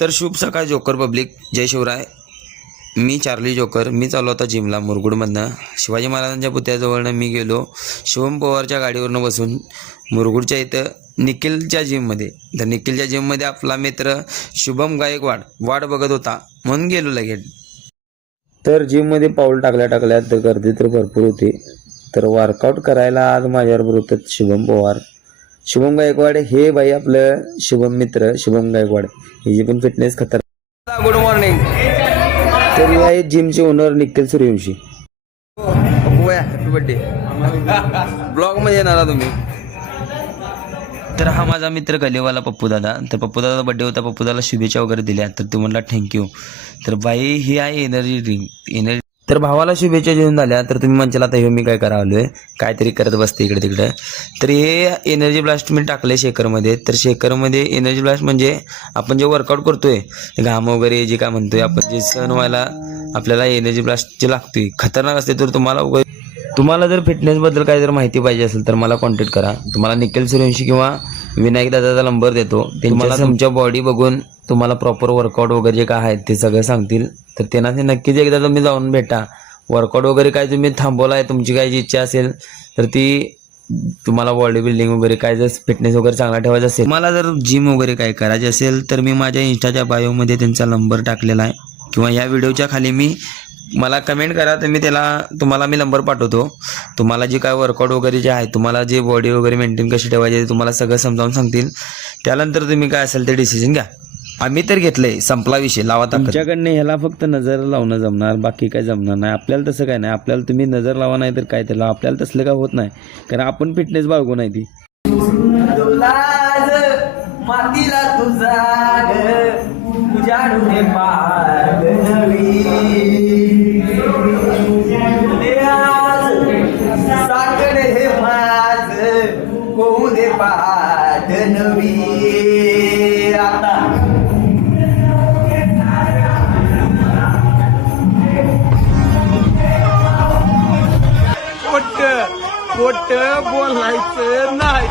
तर शुभ सकाळ जोकर पब्लिक, जय शिवराय. मी चार्ली जोकर. मी चाललो होता जिमला मुरगुडमधनं. शिवाजी महाराजांच्या पुतळ्याजवळनं मी गेलो. शिवम पवारच्या गाडीवरनं बसून मुरगुडच्या इथं निखिलच्या जिममध्ये. तर निखिलच्या जिममध्ये आपला मित्र शुभम गायकवाड वाट बघत होता म्हणून गेलो लगेच. तर जिममध्ये पाऊल टाकल्या तर गर्दी तर भरपूर होती. तर वर्कआउट करायला आज माझ्याबरोबर होतं शुभम पवार. शुभम गायकवाड हे बाई आपलं शुभम मित्र शुभम गायकवाड, हिची पण फिटनेस खतरनाक. Good morning. तर हे आहे जिमचे owner Nikhil Suryavanshi. Happy birthday. Blog मध्ये येणार तुम्ही. तर हा माझा मित्र कलेवाला पप्पू दादा. तर पप्पू दादा बर्थडे होता, पप्पू दादाला शुभेच्छा वगैरे दिल्या. तर तो म्हणला थँक्यू. तर बाई ही आहे एनर्जी ड्रिंक. तर भावाला शुभेच्छा देऊन झाल्या. तर तुम्ही म्हणशाल आता हे मी काय करा आलोय, काहीतरी करत बसते इकडे तिकडे. तर हे एनर्जी ब्लास्ट मी टाकले शेकरमध्ये. तर शेकरमध्ये एनर्जी ब्लास्ट म्हणजे आपण जे वर्कआउट करतोय, घाम वगैरे जे काय म्हणतोय आपण, जे सहन व्हायला आपल्याला एनर्जी ब्लास्ट जे लागतोय खतरनाक असते. तर तुम्हाला जर फिटनेसबद्दल काही जर माहिती पाहिजे असेल तर मला कॉन्टॅक्ट करा. तुम्हाला निखिल सूर्यवंशी किंवा विनायक दादाचा नंबर देतो. तुम्हाला तुमच्या बॉडी बघून तुम्हाला प्रॉपर वर्कआउट वगैरे जे काय आहे ते सगळं सांगतील. तर त्यांना ते नक्कीच एकदा तुम्ही जाऊन भेटा. वर्कआउट वगैरे काय तुम्ही थांबवला आहे, तुमची काय जी इच्छा असेल तर ती तुम्हाला बॉडी बिल्डिंग वगैरे काय जर फिटनेस वगैरे चांगला ठेवायचा असेल, मला जर जिम वगैरे काय करायचे असेल तर मी माझ्या इंस्टाच्या बायोमध्ये त्यांचा नंबर टाकलेला आहे, किंवा या व्हिडिओच्या खाली मला कमेंट करा. तर मी तुम्हाला नंबर पाठवतो. तुम्हाला जे काय वर्कआउट वगैरे जे आहे, तुम्हाला जे बॉडी वगैरे मेंटेन कशी ठेवायची ते तुम्हाला सगळं समजावून सांगतील. त्यानंतर तुम्ही काय असेल ते डिसिजन घ्या. आम्ही तर घेतलंय, संपला विषय. लावा. तुमच्याकडनं ह्याला फक्त नजर लावणं जमणार, बाकी काय जमणार नाही. आपल्याला तसं काय नाही. आपल्याला तुम्ही नजर लावा नाही तर काय त्याला, आपल्याला तसलं काय होत नाही, कारण आपण फिटनेस बाळगू नाही ती. मातीला तुझा उजाडू दे पाड नवी, साकडे हे माझ होऊ दे पाड नवी. आता खोट बोलायचं नाही.